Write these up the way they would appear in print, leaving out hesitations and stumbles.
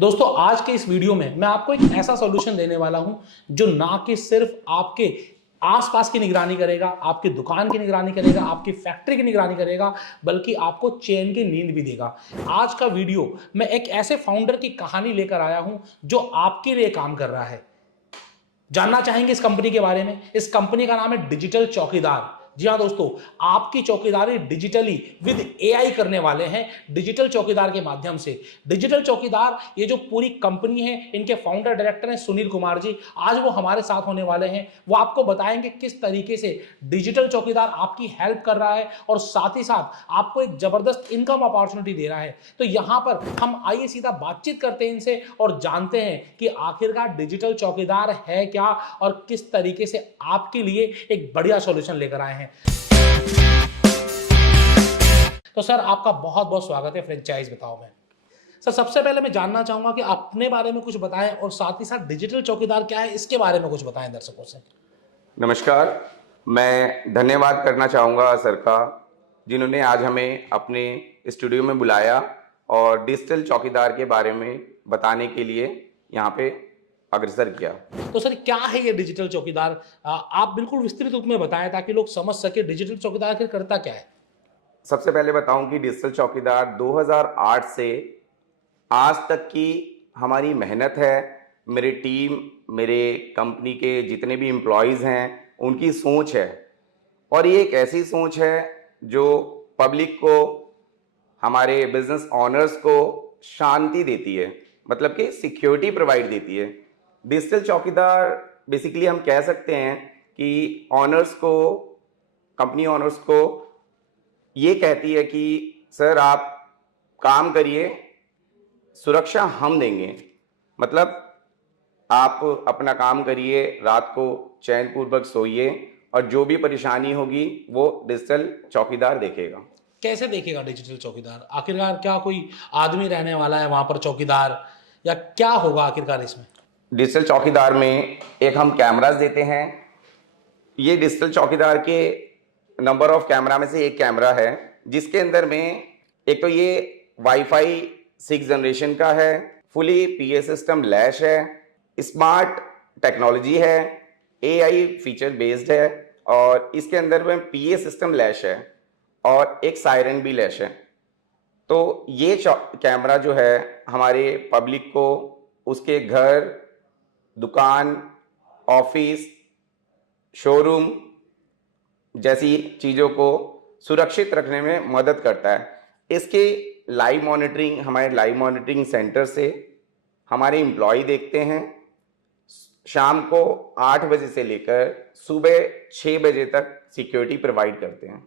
दोस्तों आज के इस वीडियो में मैं आपको एक ऐसा सॉल्यूशन देने वाला हूं जो ना कि सिर्फ आपके आसपास की निगरानी करेगा, आपकी दुकान की निगरानी करेगा, आपकी फैक्ट्री की निगरानी करेगा, बल्कि आपको चैन की नींद भी देगा। आज का वीडियो मैं एक ऐसे फाउंडर की कहानी लेकर आया हूं जो आपके लिए काम कर रहा है। जानना चाहेंगे इस कंपनी के बारे में। इस कंपनी का नाम है डिजिटल चौकीदार। जी हाँ दोस्तों, आपकी चौकीदारी डिजिटली विद एआई करने वाले हैं डिजिटल चौकीदार के माध्यम से। डिजिटल चौकीदार ये जो पूरी कंपनी है, इनके फाउंडर डायरेक्टर हैं सुनील कुमार जी। आज वो हमारे साथ होने वाले हैं। वो आपको बताएंगे किस तरीके से डिजिटल चौकीदार आपकी हेल्प कर रहा है और साथ ही साथ आपको एक जबरदस्त इनकम अपॉर्चुनिटी दे रहा है। तो यहां पर हम आइए सीधा बातचीत करते हैं इनसे और जानते हैं कि आखिरकार डिजिटल चौकीदार है क्या और किस तरीके से आपके लिए एक बढ़िया सॉल्यूशन लेकर आए हैं। तो सर आपका बहुत बहुत स्वागत है फ्रेंचाइज बताओ में। सर सबसे पहले मैं जानना चाहूंगा कि अपने बारे में कुछ बताएं और साथ ही साथ डिजिटल चौकीदार क्या है इसके बारे में कुछ बताएं दर्शकों से। नमस्कार, मैं धन्यवाद करना चाहूँगा सर का, जिन्होंने आज हमें अपने स्टूडियो में बुलाया और डिजिटल चौकीदार के बारे में बताने के लिए यहाँ पे अग्रसर किया। तो सर क्या है ये डिजिटल चौकीदार, आप बिल्कुल विस्तृत रूप में बताएं ताकि लोग समझ सके डिजिटल चौकीदार आखिर करता क्या है। सबसे पहले बताऊं कि डिजिटल चौकीदार 2008 से आज तक की हमारी मेहनत है। मेरी टीम, मेरे कंपनी के जितने भी एम्प्लॉयज़ हैं, उनकी सोच है और ये एक ऐसी सोच है जो पब्लिक को, हमारे बिजनेस ऑनर्स को शांति देती है, मतलब कि सिक्योरिटी प्रोवाइड देती है। डिजिटल चौकीदार बेसिकली हम कह सकते हैं कि ऑनर्स को, कंपनी ऑनर्स को ये कहती है कि सर आप काम करिए, सुरक्षा हम देंगे। मतलब आप अपना काम करिए, रात को चैनपूर्वक सोइए और जो भी परेशानी होगी वो डिजिटल चौकीदार देखेगा। कैसे देखेगा डिजिटल चौकीदार? आखिरकार क्या कोई आदमी रहने वाला है वहां पर चौकीदार, या क्या होगा आखिरकार इसमें? डिजिटल चौकीदार में एक हम कैमरास देते हैं। ये डिजिटल चौकीदार के नंबर ऑफ कैमरा में से एक कैमरा है, जिसके अंदर में एक तो ये वाईफाई 6 जनरेशन का है, फुली पीए सिस्टम लैश है, स्मार्ट टेक्नोलॉजी है, एआई फीचर बेस्ड है और इसके अंदर में पीए सिस्टम लैश है और एक सायरन भी लैश है। तो ये कैमरा जो है हमारे पब्लिक को उसके घर, दुकान, ऑफिस, शोरूम जैसी चीज़ों को सुरक्षित रखने में मदद करता है। इसकी लाइव मॉनिटरिंग हमारे लाइव मॉनिटरिंग सेंटर से हमारे एम्प्लॉय देखते हैं। शाम को 8 बजे से लेकर सुबह 6 बजे तक सिक्योरिटी प्रोवाइड करते हैं।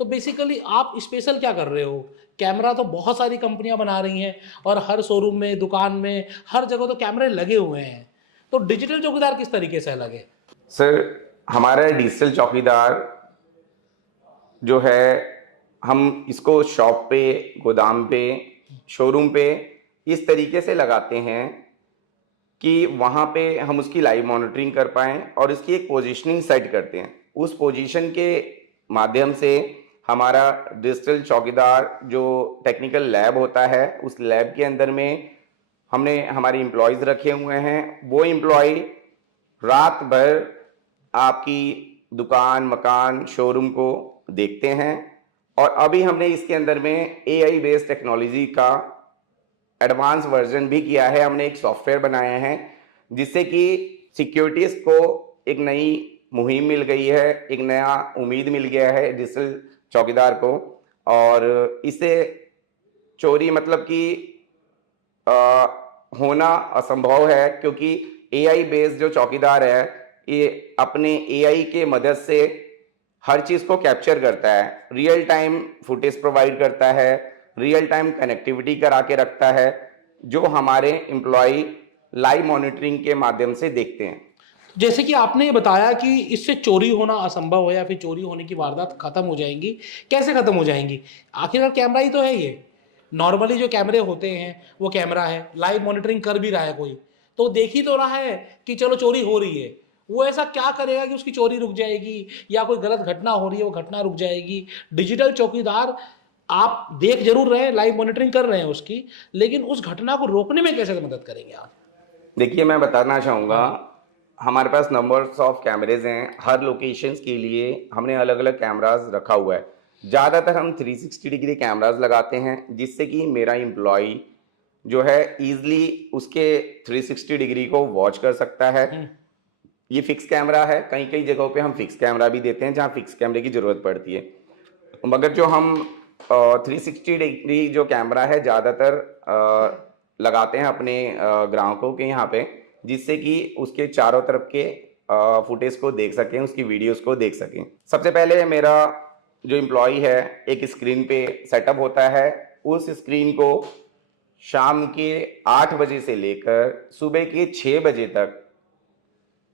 तो बेसिकली आप स्पेशल क्या कर रहे हो? कैमरा तो बहुत सारी कंपनियां बना रही हैं और हर शोरूम में, दुकान में, हर जगह तो कैमरे लगे हुए हैं। तो डिजिटल चौकीदार किस तरीके से अलग है? सर हमारा डिजिटल चौकीदार जो है, हम इसको शॉप पे, गोदाम पे, शोरूम पे इस तरीके से लगाते हैं कि वहाँ पे हम उसकी लाइव मॉनिटरिंग कर पाएँ और इसकी एक पोजीशनिंग सेट करते हैं। उस पोजीशन के माध्यम से हमारा डिजिटल चौकीदार जो टेक्निकल लैब होता है, उस लैब के अंदर में हमने हमारे एम्प्लॉयज़ रखे हुए हैं। वो एम्प्लॉय रात भर आपकी दुकान, मकान, शोरूम को देखते हैं और अभी हमने इसके अंदर में एआई बेस्ड टेक्नोलॉजी का एडवांस वर्जन भी किया है। हमने एक सॉफ्टवेयर बनाया है जिससे कि सिक्योरिटीज को एक नई मुहिम मिल गई है, एक नया उम्मीद मिल गया है डिजिटल चौकीदार को। और इससे चोरी मतलब कि होना असंभव है, क्योंकि एआई बेस्ड जो चौकीदार है ये अपने एआई के मदद से हर चीज़ को कैप्चर करता है, रियल टाइम फुटेज प्रोवाइड करता है, रियल टाइम कनेक्टिविटी करा के रखता है, जो हमारे एम्प्लॉय लाइव मॉनिटरिंग के माध्यम से देखते हैं। जैसे कि आपने ये बताया कि इससे चोरी होना असंभव है या फिर चोरी होने की वारदात खत्म हो जाएंगी। कैसे खत्म हो जाएंगी? आखिरकार कैमरा ही तो है ये। नॉर्मली जो कैमरे होते हैं वो कैमरा है, लाइव मॉनिटरिंग कर भी रहा है कोई, तो देख ही तो रहा है कि चलो चोरी हो रही है। वो ऐसा क्या करेगा कि उसकी चोरी रुक जाएगी या कोई गलत घटना हो रही है वो घटना रुक जाएगी? डिजिटल चौकीदार आप देख जरूर रहे हैं, लाइव मॉनिटरिंग कर रहे हैं उसकी, लेकिन उस घटना को रोकने में कैसे मदद करेंगे आप? देखिए, मैं बताना चाहूँगा, हमारे पास नंबर्स ऑफ कैमरेज हैं। हर लोकेशंस के लिए हमने अलग अलग कैमराज रखा हुआ है। ज़्यादातर हम 360 डिग्री कैमराज लगाते हैं, जिससे कि मेरा एम्प्लॉय जो है ईजिली उसके 360 डिग्री को वॉच कर सकता है। ये फिक्स कैमरा है, कई कई जगहों पे हम फिक्स कैमरा भी देते हैं जहाँ फिक्स कैमरे की ज़रूरत पड़ती है। मगर जो हम 360 डिग्री जो कैमरा है ज़्यादातर लगाते हैं अपने ग्राहकों के यहाँ पे, जिससे कि उसके चारों तरफ के फुटेज को देख सकें, उसकी वीडियोस को देख सकें। सबसे पहले मेरा जो एम्प्लॉय है एक स्क्रीन पे सेटअप होता है। उस स्क्रीन को शाम के 8 बजे से लेकर सुबह के 6 बजे तक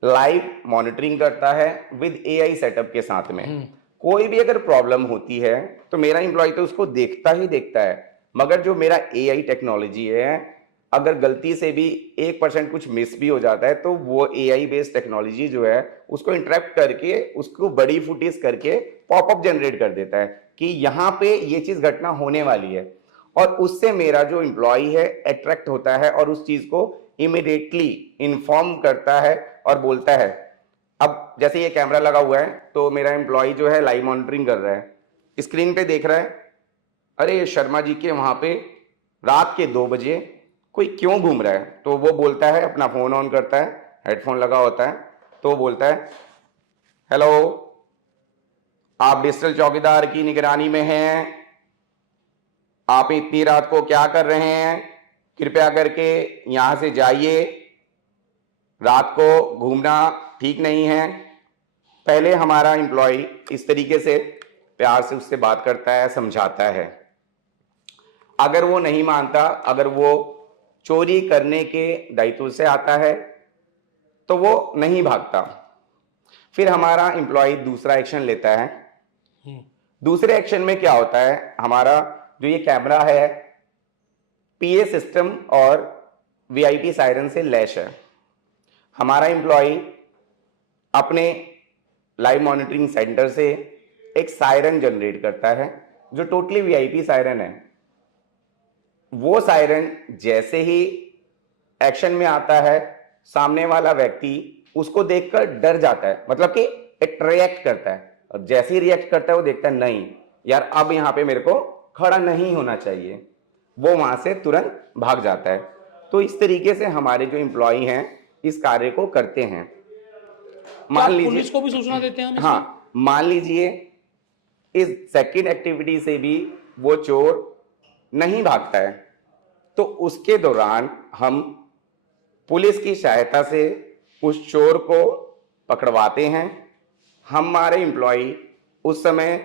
लाइव मॉनिटरिंग करता है विद एआई सेटअप के साथ में। कोई भी अगर प्रॉब्लम होती है तो मेरा एम्प्लॉय तो उसको देखता ही देखता है, मगर जो मेरा एआई टेक्नोलॉजी है, अगर गलती से भी 1% कुछ मिस भी हो जाता है तो वो एआई बेस्ड टेक्नोलॉजी जो है उसको इंटरप्ट करके उसको बड़ी फुटेज करके पॉपअप जनरेट कर देता है कि यहाँ पे ये चीज घटना होने वाली है, और उससे मेरा जो एम्प्लॉय है अट्रैक्ट होता है और उस चीज को इमिडिएटली इन्फॉर्म करता है और बोलता है। अब जैसे ये कैमरा लगा हुआ है तो मेरा एम्प्लॉय जो है लाइव मॉनिटरिंग कर रहा है, स्क्रीन पे देख रहा है, अरे शर्मा जी के वहां पे रात के 2 बजे कोई क्यों घूम रहा है। तो वो बोलता है, अपना फोन ऑन करता है, हेडफोन लगा होता है, तो वो बोलता है, हेलो, आप डिजिटल चौकीदार की निगरानी में हैं, आप इतनी रात को क्या कर रहे हैं, कृपया करके यहां से जाइए, रात को घूमना ठीक नहीं है। पहले हमारा एम्प्लॉय इस तरीके से प्यार से उससे बात करता है, समझाता है। अगर वो नहीं मानता, अगर वो चोरी करने के दायित्व से आता है तो वो नहीं भागता, फिर हमारा एम्प्लॉय दूसरा एक्शन लेता है। दूसरे एक्शन में क्या होता है, हमारा जो ये कैमरा है पीए सिस्टम और वीआईपी सायरन से लैश है। हमारा एम्प्लॉय अपने लाइव मॉनिटरिंग सेंटर से एक सायरन जनरेट करता है जो टोटली वीआईपी सायरन है। वो सायरन जैसे ही एक्शन में आता है, सामने वाला व्यक्ति उसको देखकर डर जाता है, मतलब कि एक रिएक्ट करता है, और जैसे ही रिएक्ट करता है वो देखता है नहीं यार, अब यहां पे मेरे को खड़ा नहीं होना चाहिए, वो वहां से तुरंत भाग जाता है। तो इस तरीके से हमारे जो एम्प्लॉय हैं इस कार्य को करते हैं। मान लीजिए पुलिस को भी सूचना देते हैं हम इसमें? हाँ, मान लीजिए इस सेकंड एक्टिविटी से भी वो चोर नहीं भागता है तो उसके दौरान हम पुलिस की सहायता से उस चोर को पकड़वाते हैं। हमारे एम्प्लॉय उस समय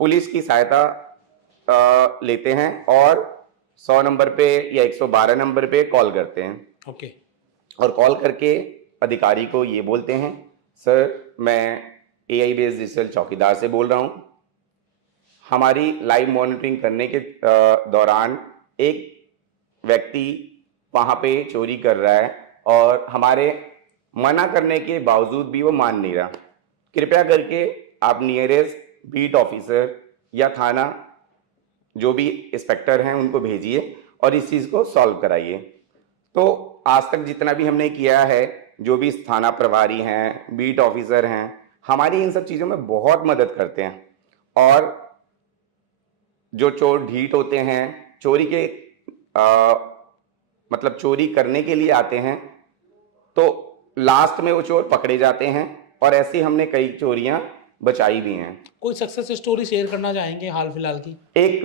पुलिस की सहायता लेते हैं और 100 नंबर पे या 112 नंबर पे कॉल करते हैं। ओके। और कॉल करके अधिकारी को ये बोलते हैं, सर मैं एआई बेस्ड डिजिटल चौकीदार से बोल रहा हूँ, हमारी लाइव मॉनिटरिंग करने के दौरान एक व्यक्ति वहाँ पे चोरी कर रहा है और हमारे मना करने के बावजूद भी वो मान नहीं रहा। कृपया करके आप नियरेस्ट बीट ऑफिसर या थाना जो भी इंस्पेक्टर हैं उनको भेजिए और इस चीज़ को सॉल्व कराइए। तो आज तक जितना भी हमने किया है, जो भी थाना प्रभारी हैं, बीट ऑफिसर हैं, हमारी इन सब चीज़ों में बहुत मदद करते हैं। और जो चोर ढीठ होते हैं, चोरी के मतलब चोरी करने के लिए आते हैं, तो लास्ट में वो चोर पकड़े जाते हैं, और ऐसी हमने कई चोरियां बचाई भी हैं। कोई सक्सेस स्टोरी शेयर करना चाहेंगे हाल फिलहाल की? एक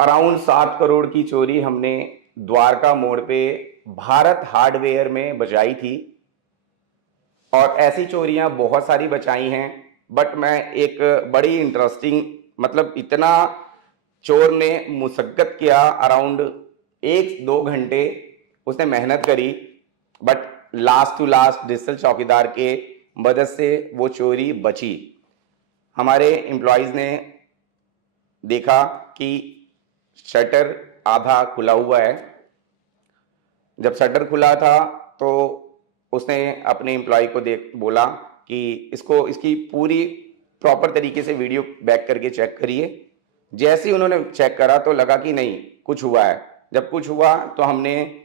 अराउंड 7 करोड़ की चोरी हमने द्वारका मोड़ पे भारत हार्डवेयर में बचाई थी, और ऐसी चोरियां बहुत सारी बचाई हैं। बट मैं एक बड़ी इंटरेस्टिंग, मतलब इतना चोर ने मुशक्कत किया, अराउंड 1-2 घंटे उसने मेहनत करी, but last to last digital चौकीदार के मदद से वो चोरी बची। हमारे एम्प्लॉयज ने देखा कि शटर आधा खुला हुआ है। जब शटर खुला था तो उसने अपने एम्प्लॉय को बोला कि इसकी पूरी प्रॉपर तरीके से वीडियो बैक करके चेक करिए, जैसे ही उन्होंने चेक करा तो लगा कि नहीं कुछ हुआ है। जब कुछ हुआ तो हमने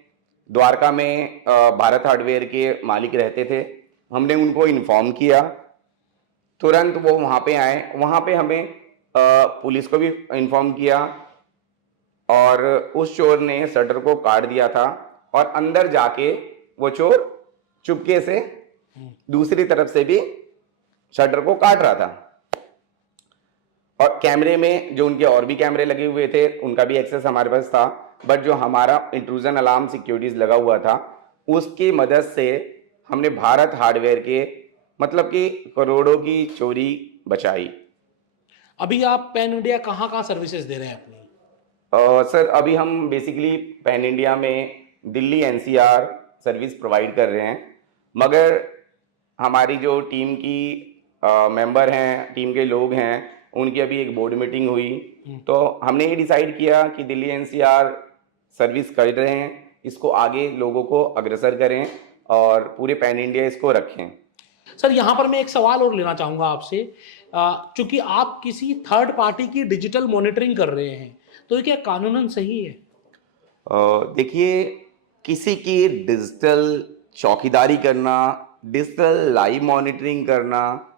द्वारका में भारत हार्डवेयर के मालिक रहते थे, हमने उनको इन्फॉर्म किया, तुरंत वो वहाँ पे आए। वहाँ पे हमें पुलिस को भी इन्फॉर्म किया और उस चोर ने शटर को काट दिया था और अंदर जाके वो चोर चुपके से दूसरी तरफ से भी शटर को काट रहा था। और कैमरे में जो उनके और भी कैमरे लगे हुए थे उनका भी एक्सेस हमारे पास था, बट जो हमारा इंट्रूजन अलार्म सिक्योरिटीज लगा हुआ था उसकी मदद से हमने भारत हार्डवेयर के मतलब कि करोड़ों की चोरी बचाई। अभी आप पैन इंडिया कहाँ कहाँ सर्विसेज दे रहे हैं अपनी? सर अभी हम बेसिकली पैन इंडिया में दिल्ली एनसीआर सर्विस प्रोवाइड कर रहे हैं, मगर हमारी जो टीम की मेंबर हैं, टीम के लोग हैं, उनकी अभी एक बोर्ड मीटिंग हुई तो हमने ये डिसाइड किया कि दिल्ली एनसीआर सर्विस कर रहे हैं, इसको आगे लोगों को अग्रसर करें और पूरे पैन इंडिया इसको रखें। सर यहाँ पर मैं एक सवाल और लेना चाहूँगा आपसे, चूंकि आप किसी थर्ड पार्टी की डिजिटल मॉनिटरिंग कर रहे हैं, तो ये क्या कानूनन सही है? देखिए, किसी की डिजिटल चौकीदारी करना, डिजिटल लाइव मॉनिटरिंग करना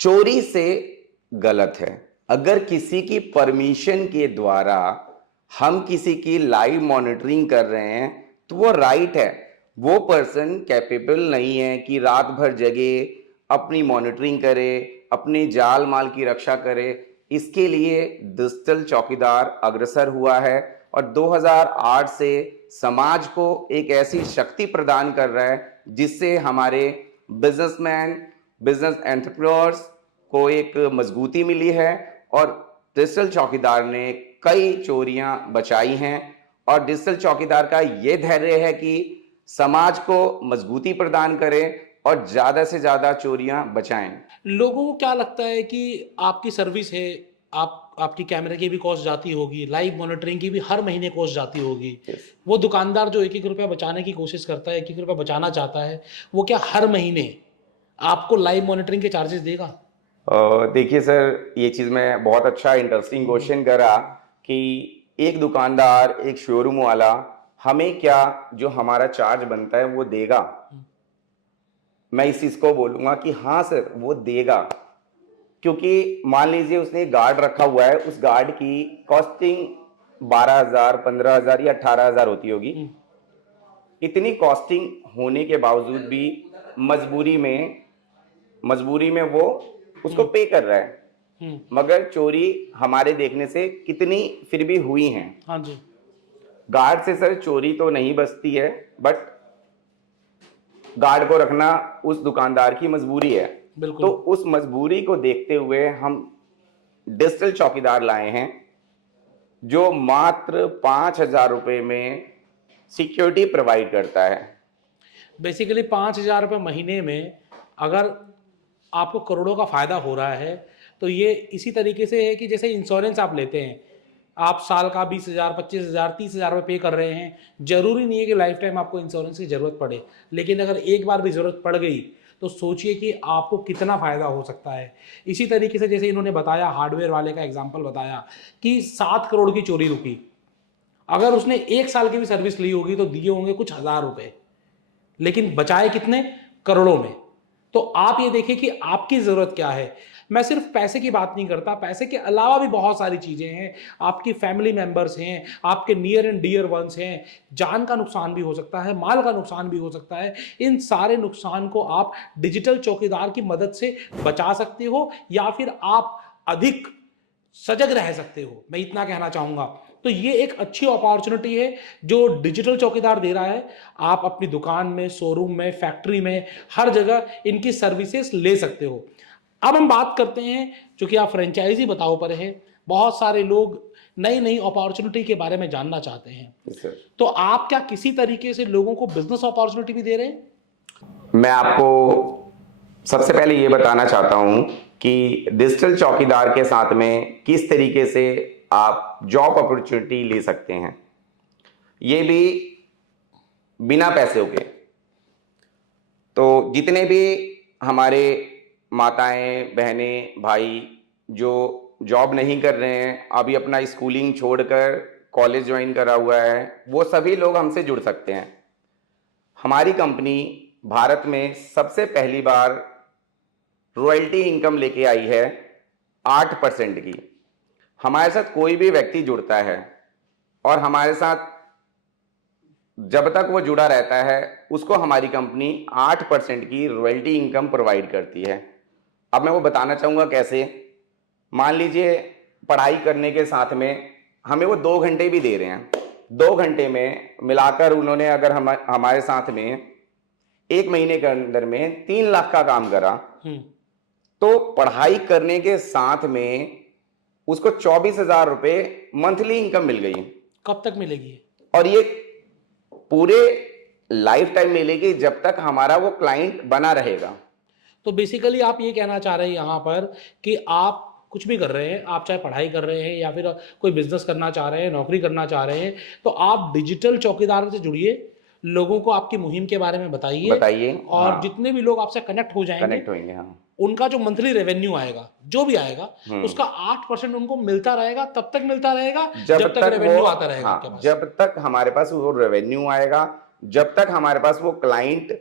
चोरी से गलत है। अगर किसी की परमिशन के द्वारा हम किसी की लाइव मॉनिटरिंग कर रहे हैं तो वो राइट है। वो पर्सन कैपेबल नहीं है कि रात भर जगे अपनी मॉनिटरिंग करे, अपने जाल माल की रक्षा करे। इसके लिए डिजिटल चौकीदार अग्रसर हुआ है और 2008 से समाज को एक ऐसी शक्ति प्रदान कर रहा है जिससे हमारे बिजनेसमैन, बिजनेस एंटरप्रेन्योर्स को एक मजबूती मिली है और डिजिटल चौकीदार ने कई चोरियां बचाई हैं। और डिजिटल चौकीदार का ये धैर्य है कि समाज को मजबूती प्रदान करें और ज्यादा से ज्यादा चोरियां बचाएं। लोगों को क्या लगता है कि आपकी सर्विस है, आपकी कैमरे की भी कॉस्ट जाती होगी, लाइव मॉनिटरिंग की भी हर महीने कॉस्ट जाती होगी। वो दुकानदार जो एक एक रुपया बचाने की कोशिश करता है, एक एक रुपया बचाना चाहता है, वो क्या हर महीने आपको लाइव मॉनिटरिंग के चार्जेस देगा? देखिए सर, ये चीज़ में बहुत अच्छा इंटरेस्टिंग क्वेश्चन करा कि एक दुकानदार, एक शोरूम वाला हमें क्या जो हमारा चार्ज बनता है वो देगा। मैं इस चीज़ को बोलूँगा कि हाँ सर वो देगा, क्योंकि मान लीजिए उसने गार्ड रखा हुआ है, उस गार्ड की कॉस्टिंग 12,000, 15,000 या 18,000 होती होगी। इतनी कॉस्टिंग होने के बावजूद भी मजबूरी में वो उसको पे कर रहा है, मगर चोरी हमारे देखने से कितनी फिर भी हुई हैं। हाँ जी। गार्ड से सर चोरी तो नहीं बचती है, बट गार्ड को रखना उस दुकानदार की मजबूरी है। बिल्कुल। तो उस मजबूरी को देखते हुए हम डिजिटल चौकीदार लाए हैं जो मात्र 5,000 रुपए में सिक्योरिटी प्रोवाइड करता है। बेसिकली 5,000 रुपये महीने में अगर आपको करोड़ों का फायदा हो रहा है तो ये इसी तरीके से है कि जैसे इंश्योरेंस आप लेते हैं, आप साल का 20,000, 25,000, 30,000 रुपये पे कर रहे हैं। जरूरी नहीं है कि लाइफ टाइम आपको इंश्योरेंस की जरूरत पड़े, लेकिन अगर एक बार भी जरूरत पड़ गई तो सोचिए कि आपको कितना फायदा हो सकता है। इसी तरीके से जैसे इन्होंने बताया, हार्डवेयर वाले का एग्जाम्पल बताया कि 7 करोड़ की चोरी रुकी, अगर उसने 1 साल की भी सर्विस ली होगी तो दिए होंगे कुछ हजार रुपए, लेकिन बचाए कितने? करोड़ों में। तो आप ये देखिए कि आपकी जरूरत क्या है। मैं सिर्फ पैसे की बात नहीं करता, पैसे के अलावा भी बहुत सारी चीजें हैं। आपकी फैमिली मेंबर्स हैं, आपके नियर एंड डियर वंस हैं, जान का नुकसान भी हो सकता है, माल का नुकसान भी हो सकता है। इन सारे नुकसान को आप डिजिटल चौकीदार की मदद से बचा सकते हो या फिर आप अधिक सजग रह सकते हो, मैं इतना कहना चाहूंगा। तो ये एक अच्छी अपॉर्चुनिटी है जो डिजिटल चौकीदार दे रहा है। आप अपनी दुकान में, शोरूम में, फैक्ट्री में, हर जगह इनकी सर्विसेज ले सकते हो। अब हम बात करते हैं, चूंकि आप फ्रेंचाइजी बताओ पर है, बहुत सारे लोग नई नई अपॉर्चुनिटी के बारे में जानना चाहते हैं, तो आप क्या किसी तरीके से लोगों को बिजनेस अपॉर्चुनिटी भी दे रहे हैं? मैं आपको सबसे पहले ये बताना चाहता हूं कि डिजिटल चौकीदार के साथ में किस तरीके से आप जॉब अपॉर्चुनिटी ले सकते हैं, ये भी बिना पैसे के। तो जितने भी हमारे माताएं, बहनें, भाई जो जॉब नहीं कर रहे हैं, अभी अपना स्कूलिंग छोड़कर कॉलेज ज्वाइन करा हुआ है, वो सभी लोग हमसे जुड़ सकते हैं। हमारी कंपनी भारत में सबसे पहली बार रॉयल्टी इनकम लेके आई है 8% की। हमारे साथ कोई भी व्यक्ति जुड़ता है और हमारे साथ जब तक वो जुड़ा रहता है, उसको हमारी कंपनी 8% की रॉयल्टी इनकम प्रोवाइड करती है। अब मैं वो बताना चाहूँगा कैसे। मान लीजिए पढ़ाई करने के साथ में हमें वो 2 घंटे भी दे रहे हैं, 2 घंटे में मिलाकर उन्होंने अगर हमारे साथ में 1 महीने के अंदर में 3 लाख का काम करा, तो पढ़ाई करने के साथ में उसको 24,000 रुपए मंथली इनकम मिल गई। कब तक मिलेगी? और ये पूरे लाइफ टाइम मिलेगी जब तक हमारा वो क्लाइंट बना रहेगा। तो बेसिकली आप ये कहना चाह रहे हैं यहाँ पर कि आप कुछ भी कर रहे हैं, आप चाहे पढ़ाई कर रहे हैं या फिर कोई बिजनेस करना चाह रहे हैं, नौकरी करना चाह रहे हैं, तो आप डिजिटल चौकीदार से जुड़िए, लोगों को आपकी मुहिम के बारे में बताइए और हाँ, जितने भी लोग आपसे कनेक्ट होंगे, हाँ, उनका जो मंथली रेवेन्यू आएगा, जो भी आएगा, उसका 8% उनको मिलता रहेगा, तब तक मिलता रहेगा जब तक रेवेन्यू आता रहेगा। हाँ, जब तक हमारे पास वो रेवेन्यू आएगा, जब तक हमारे पास वो क्लाइंट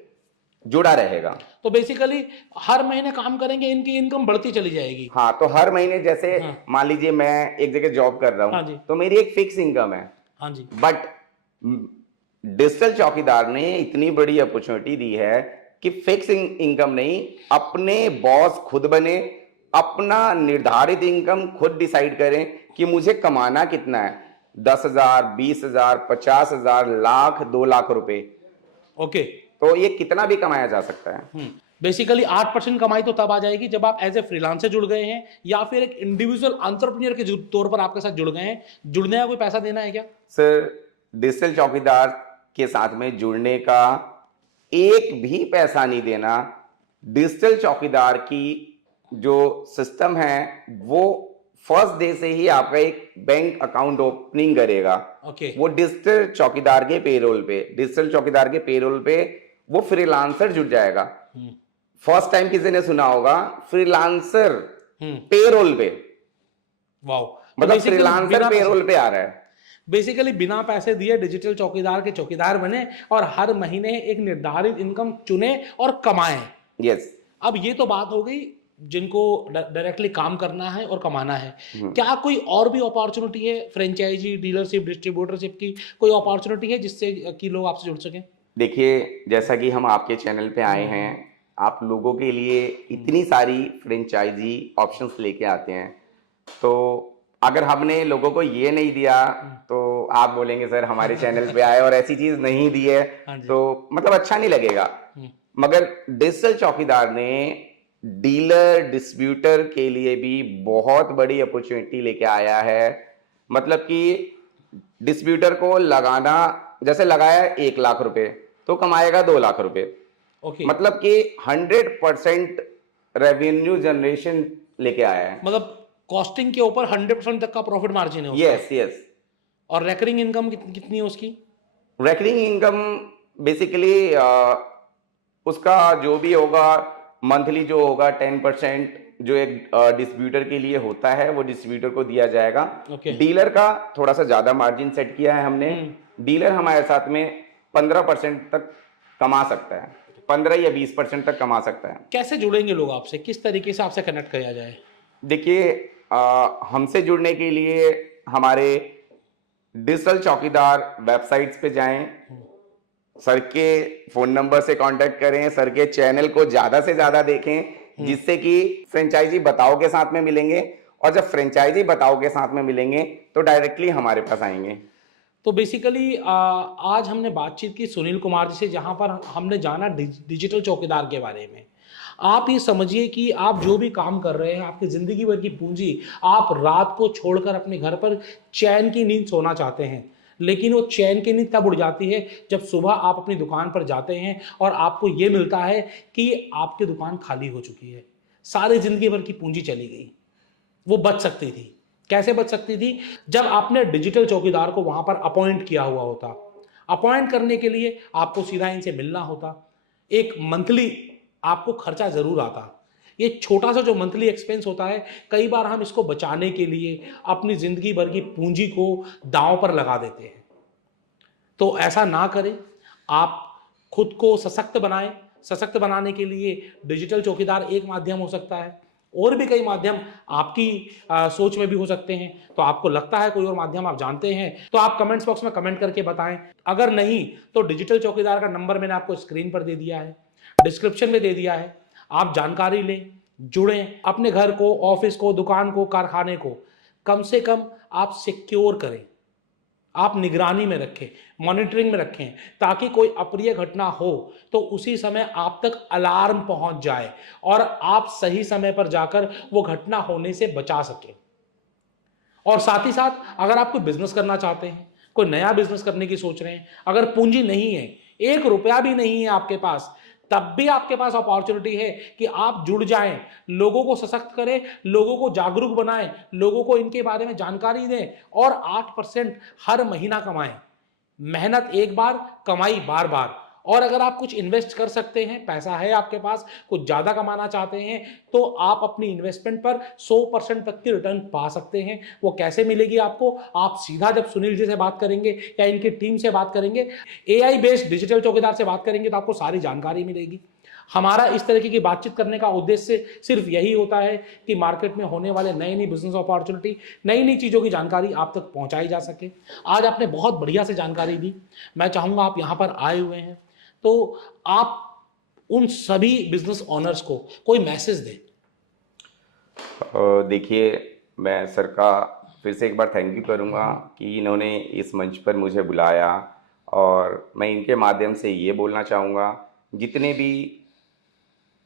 जुड़ा रहेगा। तो बेसिकली हर महीने काम करेंगे, इनकी इनकम बढ़ती चली जाएगी। हाँ, तो हर महीने जैसे मान लीजिए मैं एक जगह जॉब कर रहा हूँ, हाँ, तो मेरी एक फिक्स इनकम है। हाँ जी। बट डिजिटल चौकीदार ने इतनी बड़ी अपॉर्चुनिटी दी है कि फिक्स इनकम नहीं, अपने बॉस खुद बने, अपना निर्धारित इनकम खुद डिसाइड करें कि मुझे कमाना कितना है, 10,000, 20,000, 50,000, लाख, 2 लाख रुपए। ओके, तो ये कितना भी कमाया जा सकता है। बेसिकली 8% कमाई तो तब आ जाएगी जब आप एज ए फ्रीलांसर जुड़ गए हैं या फिर एक इंडिविजुअल एंटरप्रेन्योर के तौर पर आपके साथ जुड़ गए हैं। जुड़ने का कोई पैसा देना है क्या? सर, डिजिटल चौकीदार के साथ में जुड़ने का एक भी पैसा नहीं देना। डिजिटल चौकीदार की जो सिस्टम है वो फर्स्ट डे से ही आपका एक बैंक अकाउंट ओपनिंग करेगा। वो डिजिटल चौकीदार के पेरोल पे वो फ्रीलांसर जुड़ जाएगा। फर्स्ट टाइम किसी ने सुना होगा फ्रीलांसर पेरोल पे। वाओ, मतलब फ्रीलांसर पेरोल पे आ रहा है। बेसिकली बिना पैसे दिए डिजिटल चौकीदार के चौकीदार बने और हर महीने एक निर्धारित इनकम चुने और कमाएं। यस। अब ये तो बात हो गई जिनको डायरेक्टली काम करना है और कमाना है। क्या कोई और भी अपॉर्चुनिटी है, फ्रेंचाइजी, डीलरशिप, डिस्ट्रीब्यूटरशिप की कोई अपॉर्चुनिटी है जिससे कि लोग आपसे जुड़ सकें? देखिए, जैसा कि हम आपके चैनल पे आए हैं, आप लोगों के लिए इतनी सारी फ्रेंचाइजी ऑप्शंस लेके आते हैं, तो अगर हमने लोगों को ये नहीं दिया तो आप बोलेंगे सर हमारे चैनल पे आए और ऐसी चीज नहीं दी है, तो मतलब अच्छा नहीं लगेगा। मगर डिजिटल चौकीदार ने डीलर डिस्ट्रीब्यूटर के लिए भी बहुत बड़ी अपॉर्चुनिटी लेके आया है। मतलब कि डिस्ट्रीब्यूटर को लगाना, जैसे लगाया 1 लाख रुपए तो कमाएगा 2 लाख रुपए। मतलब कि 100% रेवेन्यू जनरेशन लेके आया है। मतलब कॉस्टिंग के ऊपर 100% तक का प्रॉफिट मार्जिन है। यस। और रेकरिंग इनकम कितनी है उसकी? रेकरिंग इनकम बेसिकली उसका जो भी होगा मंथली जो होगा 10% जो एक डिस्ट्रीब्यूटर के लिए होता है वो डिस्ट्रीब्यूटर को दिया जाएगा। डीलर का थोड़ा सा ज्यादा मार्जिन सेट किया है हमने। डीलर हमारे साथ में 15% तक कमा सकता है, 15 या 20% तक कमा सकता है। कैसे जुड़ेंगे लोग आपसे, किस तरीके से आपसे कनेक्ट किया जाए? देखिए, हमसे जुड़ने के लिए हमारे डिजिटल चौकीदार वेबसाइट्स पे जाएं, सर के फोन नंबर से कांटेक्ट करें, सर के चैनल को ज्यादा से ज्यादा देखें, जिससे कि फ्रेंचाइजी बताओ के साथ में मिलेंगे, और जब फ्रेंचाइजी बताओ के साथ में मिलेंगे तो डायरेक्टली हमारे पास आएंगे। तो बेसिकली आज हमने बातचीत की सुनील कुमार जी से, जहां पर हमने जाना डिजिटल चौकीदार के बारे में। आप ये समझिए कि आप जो भी काम कर रहे हैं, आपकी जिंदगी भर की पूंजी, आप रात को छोड़कर अपने घर पर चैन की नींद सोना चाहते हैं, लेकिन वो चैन की नींद तब उड़ जाती है जब सुबह आप अपनी दुकान पर जाते हैं और आपको ये मिलता है कि आपकी दुकान खाली हो चुकी है, सारी जिंदगी भर की पूंजी चली गई। वो बच सकती थी। कैसे बच सकती थी? जब आपने डिजिटल चौकीदार को वहां पर अपॉइंट किया हुआ होता। अपॉइंट करने के लिए आपको सीधा इनसे मिलना होता। एक मंथली आपको खर्चा जरूर आता, ये छोटा सा जो मंथली एक्सपेंस होता है, कई बार हम इसको बचाने के लिए अपनी जिंदगी भर की पूंजी को दांव पर लगा देते हैं। तो ऐसा ना करें। आप खुद को सशक्त बनाएं। सशक्त बनाने के लिए डिजिटल चौकीदार एक माध्यम हो सकता है, और भी कई माध्यम आपकी सोच में भी हो सकते हैं। तो आपको लगता है कोई और माध्यम आप जानते हैं तो आप कमेंट्स बॉक्स में कमेंट करके बताएं। अगर नहीं तो डिजिटल चौकीदार का नंबर मैंने आपको स्क्रीन पर दे दिया है, डिस्क्रिप्शन में दे दिया है। आप जानकारी लें, जुड़ें, अपने घर को, ऑफिस को, दुकान को, कारखाने को कम से कम आप सिक्योर करें, आप निगरानी में रखें, मॉनिटरिंग में रखें, ताकि कोई अप्रिय घटना हो तो उसी समय आप तक अलार्म पहुंच जाए और आप सही समय पर जाकर वो घटना होने से बचा सकें। और साथ ही साथ अगर आप कोई बिजनेस करना चाहते हैं, कोई नया बिजनेस करने की सोच रहे हैं, अगर पूंजी नहीं है, 1 रुपया भी नहीं है आपके पास, तब भी आपके पास अपॉर्चुनिटी है कि आप जुड़ जाएं, लोगों को सशक्त करें, लोगों को जागरूक बनाएं, लोगों को इनके बारे में जानकारी दें और 8% हर महीना कमाएं। मेहनत एक बार, कमाई बार बार। और अगर आप कुछ इन्वेस्ट कर सकते हैं, पैसा है आपके पास, कुछ ज्यादा कमाना चाहते हैं, तो आप अपनी इन्वेस्टमेंट पर 100% तक की रिटर्न पा सकते हैं। वो कैसे मिलेगी आपको? आप सीधा जब सुनील जी से बात करेंगे या इनकी टीम से बात करेंगे, AI बेस्ड डिजिटल चौकीदार से बात करेंगे, तो आपको सारी जानकारी मिलेगी। हमारा इस तरीके की बातचीत करने का उद्देश्य सिर्फ यही होता है कि मार्केट में होने वाले नई नई बिजनेस अपॉर्चुनिटी, नई नई चीज़ों की जानकारी आप तक पहुंचाई जा सके। आज आपने बहुत बढ़िया से जानकारी दी। मैं चाहूँगा आप यहाँ पर आए हुए हैं तो आप उन सभी बिजनेस ओनर्स को कोई मैसेज दें। देखिए, मैं सर का फिर से एक बार थैंक यू करूँगा कि इन्होंने इस मंच पर मुझे बुलाया, और मैं इनके माध्यम से ये बोलना चाहूँगा, जितने भी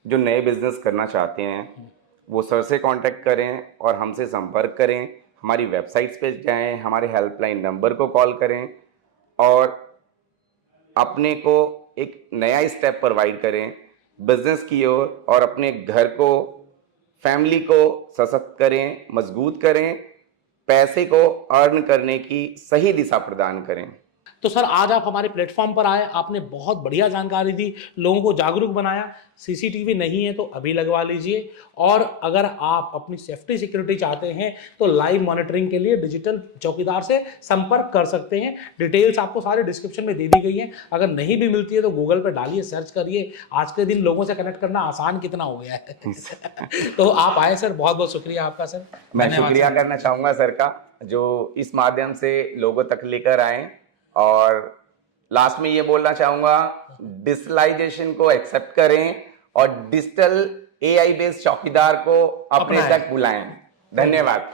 जो नए बिजनेस करना चाहते हैं वो सर से कांटेक्ट करें और हमसे संपर्क करें। हमारी वेबसाइट्स पे जाएं, हमारे हेल्पलाइन नंबर को कॉल करें और अपने को एक नया स्टेप प्रोवाइड करें बिजनेस की ओर, और अपने घर को, फैमिली को सशक्त करें, मजबूत करें, पैसे को अर्न करने की सही दिशा प्रदान करें। तो सर, आज आप हमारे प्लेटफॉर्म पर आए, आपने बहुत बढ़िया जानकारी दी, लोगों को जागरूक बनाया। CCTV नहीं है तो अभी लगवा लीजिए, और अगर आप अपनी सेफ्टी सिक्योरिटी चाहते हैं तो लाइव मॉनिटरिंग के लिए डिजिटल चौकीदार से संपर्क कर सकते हैं। डिटेल्स आपको सारे डिस्क्रिप्शन में दे दी गई हैं। अगर नहीं भी मिलती है तो गूगल पर डालिए, सर्च करिए। आज के दिन लोगों से कनेक्ट करना आसान कितना हो गया है। तो आप आए सर, बहुत बहुत शुक्रिया आपका सर। मैं शुक्रिया करना चाहूँगा सर का, जो इस माध्यम से लोगों तक लेकर आए। और लास्ट में ये बोलना चाहूंगा, डिजिटलाइजेशन को एक्सेप्ट करें और डिजिटल AI बेस्ड चौकीदार को अपने तक बुलाएं। धन्यवाद।